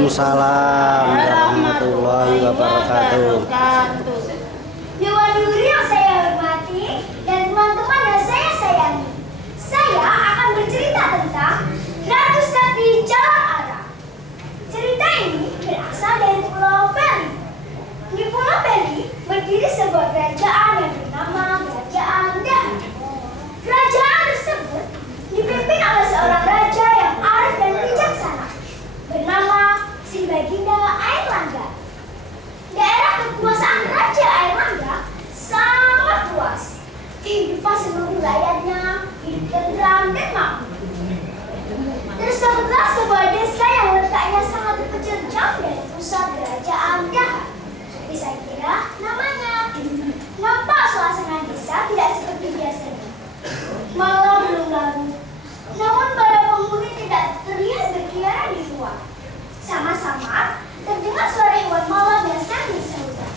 Waalaikumsalam warahmatullahi wabarakatuh. Dewan juri yang saya hormati dan teman-teman yang saya sayangi, saya akan bercerita tentang Ratu Sakti Jalan Arang. Cerita ini berasal dari Pulau Bali. Di Pulau Bali berdiri sebuah kerajaan yang bernama Kerajaan Dahar. Kerajaan tersebut dipimpin oleh seorang raja yang arif dan bijaksana bernama Sri Baginda Airlangga. Daerah kekuasaan Raja Airlangga sangat luas. Kehidupan seluruh rakyatnya hidup tenteram dan makmur. Tersebutlah sebuah desa yang letaknya sangat terpencil jauh dari pusat Kerajaan Dahar. Desa kira namanya. Nampak suasana desa tidak seperti biasanya. Malam belum lalu, namun para penghuni tidak terlihat berkeliaran di luar. Sama-sama terdengar suara hewan malam yang sangat saudara,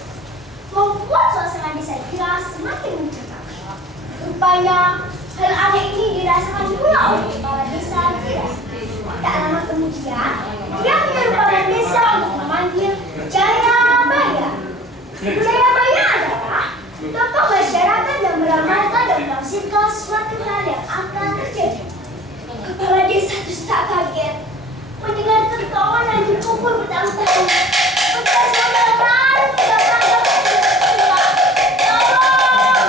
membuat suasana desa kira semakin mencekam. Rupanya hal aneh ini dirasakan pula oleh kepala desa kira. Tak lama kemudian, dia menyerupakan desa untuk memanggil Jayabaya. Jayabaya adalah tokoh masyarakat yang meramalkan dan menafsirkan suatu hal yang akan terjadi. Kepala desa terus tak kaget mendengar tertawa dan dipukul bertahun-tahun. Bertahun-tahun lalu tidak tanggung. Tolong!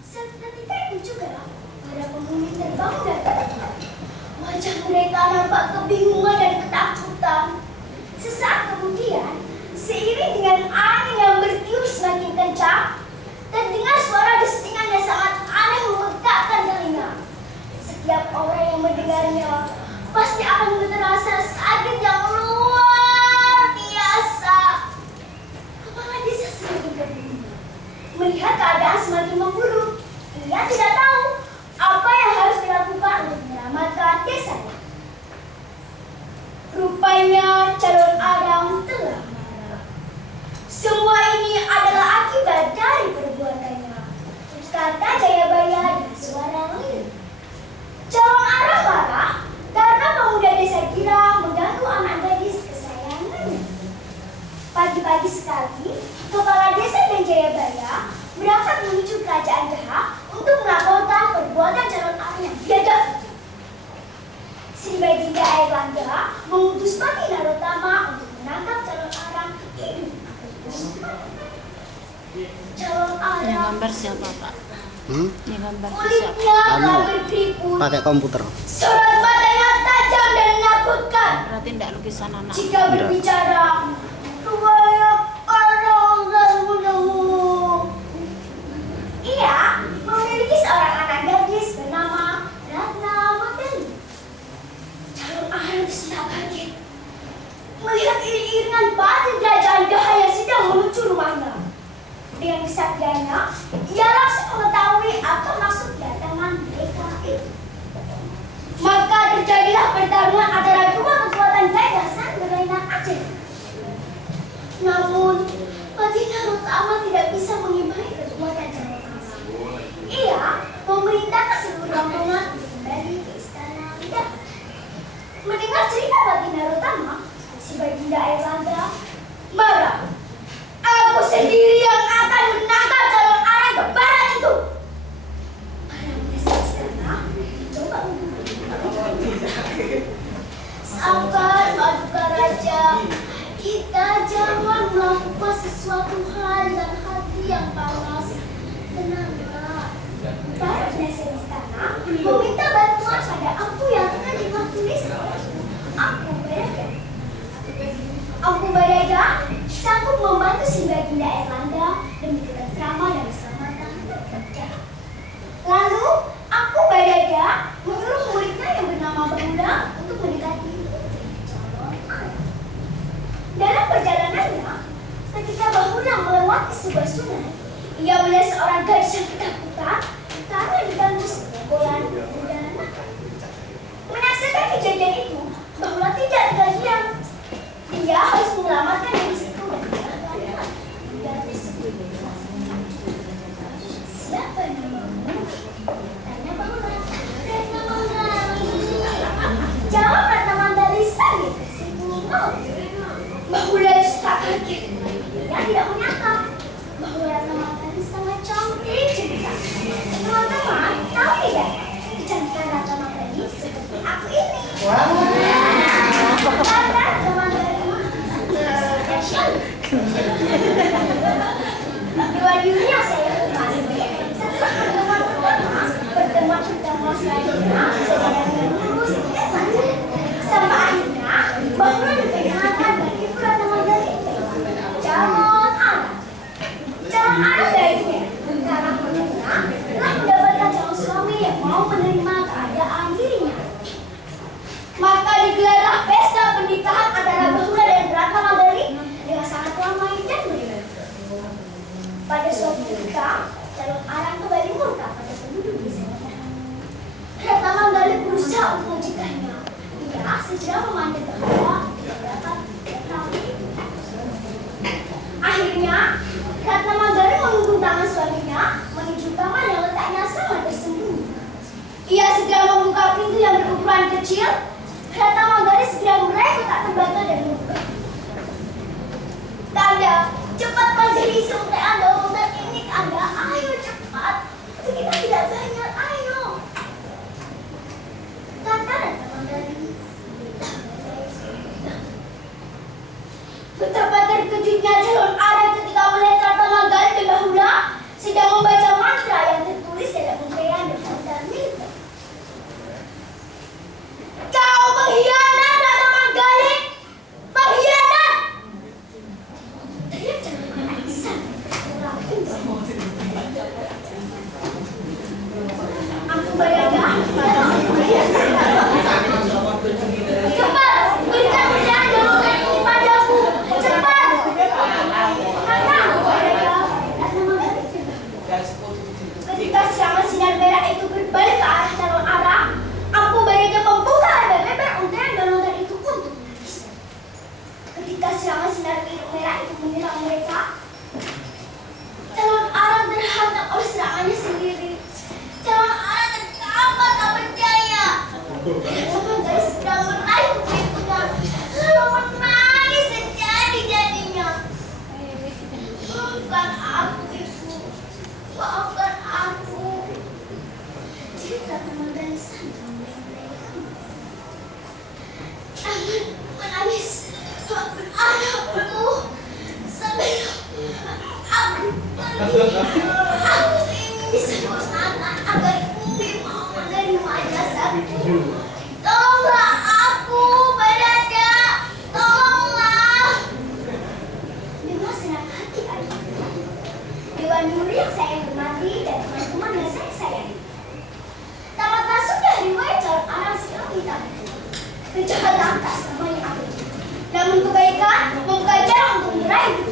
Seketika itu juga para penghuni terbangun dan terkejut. Wajah mereka nampak kebingungan dan ketakutan. Sesaat kemudian, seiring dengan angin yang bertiup semakin kencang, terdengar suara desingan yang sangat aneh memegakkan telinga. Setiap orang yang mendengarnya pasti akan terasa sakit yang luar biasa. Kepala desa semakin kebingungan. Melihat keadaan semakin memburuk, ia tidak tahu apa yang harus dilakukan untuk menyelamatkan desanya. Rupanya calon Arang telah marah. Semua ini adalah akibat dari perbuatannya, kata Jayabaya dengan suara lirih. Calon Arang marah karena pemuda desa Gira mengganggu anak gadis kesayangannya. Pagi-pagi sekali, kepala desa dan Jayabaya berangkat menuju Kerajaan Dahar untuk melaporkan perbuatan calon Arang yang biadab. Sri Baginda Airlangga mengutus Pati Narotama untuk menangkap calon Arang hidup. Calon Arang Yang gambar siapa, Pak? Yang gambar siapa? kulitnya telah berkeriput, Pakai komputer. sorot matanya tajam dan menakutkan. Berarti tidak lukisan anak. Jika berbicara, kebanyak orang dan menunggu. Ia memiliki seorang anak gadis bernama Ratna Mateli. Calon Arang tersentak kaget melihat iring-iringan batin Kerajaan Dahar yang sedang menuju rumahnya. Dengan kesaktiannya, ia langsung mengetahui apa maksud kedatangan mereka itu. Maka terjadilah pertarungan antara dua kekuatan gaib yang sangat berlainan ajaib. Namun, Pati Narotama tidak bisa mengimbangi kekuatan calon Arang. Ia memerintahkan seluruh rombongan untuk kembali ke istana Dahar. Mendengar cerita Pati Narotama, si Baginda Airlangga marah. Aku sendiri yang akan menangkap calon Arang ke barat itu. Para desa istana mencoba sabar, paduka raja. Kita jangan melakukan sesuatu hal dan hati yang panas. Tenanglah. Para desa istana meminta bantuan pada Empu yang tengah ditulis Empu Baraga. Empu Baraga sanggup membantu si Baginda Airlangga demi ketentraman dan keselamatan bekerja. Lalu, Empu Baraga menyuruh muridnya yang bernama Bahula untuk mendekati calon Arang. Dalam perjalanannya, ketika Bahula melewati sebuah sungai, ia melihat seorang gadis yang ketakutan karena Seketika, calon arang kembali murka pada penduduk desanya. Rata Manggali berusaha untuk mencegahnya. Ia segera memanggil bahwa tidak dapat diketahui. Akhirnya, Ratna Manggali mengunggung tangan suaminya menuju kamar yang letaknya sangat tersembunyi. Ia segera membuka pintu yang berukuran kecil. Ratna Manggali segera meraih kotak tembakau dan membuka. Kanda, cepat pelajari isi untai Anda, untai ini Anda. Ayo cepat, kita tidak banyak, ayo. Kata Ratna Manggali. Betapa terkejutnya calon arang ketika melihat Ratna Manggali di bahula sedang membaca mantra yang tertulis dalam untaian dan untai miliknya. Kau pengkhianat, Ratna Manggali! Pengkhianat! Teriak calon arang sangat terampil. Aku Bayada, cepat berikan undian dan untai ini padaku. Cepat! Kata Aku Bayada, Ratna Manggali. Ketika serangan sinar merah itu berbalik ke arah calon arang, Aku Bayada membuka lebar-lebar untaian dan lontar itu untuk menangis. Ketika serangan sinar merah itu menyerang mereka, calon arang terhantam oleh serangannya sendiri. Calon arang terdapat tak berdaya. Ratna Manggali segera meraih pintunya, lalu menangis sejadi-jadinya. Maafkan aku, Ibu. Maafkan aku. Jadi Ratna Manggali sangat memberitahu. Jangan menangis, anakku. Sebelum aku pergi, aku ingin disebut anak agar Umi mau menerima jasadku. Tolonglah aku, Bayada. Tolonglah. Dengan senang hati ayah. Dewan Nuri yang saya hormati dan teman-teman yang saya sayangi. Tamat masuknya riwayat calon arang silang hitam. Kejahatan tak selamanya abadi. Namun kebaikan membuka jalan untuk meraih